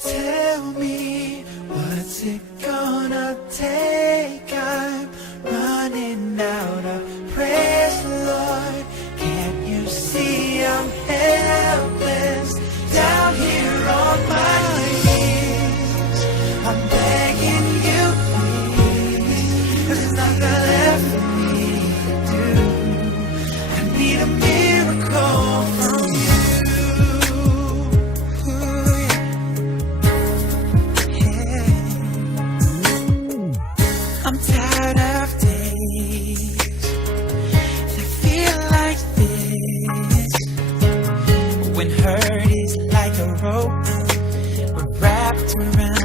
Tell me, what's it gonna take? I'm running out of praise, Lord. Can't you see I'm helpless down here on my knees? I'm begging you, please. There's nothing left for me to do. I need a miracle from you. I'm tired of days that feel like this, when hurt is like a rope wrapped around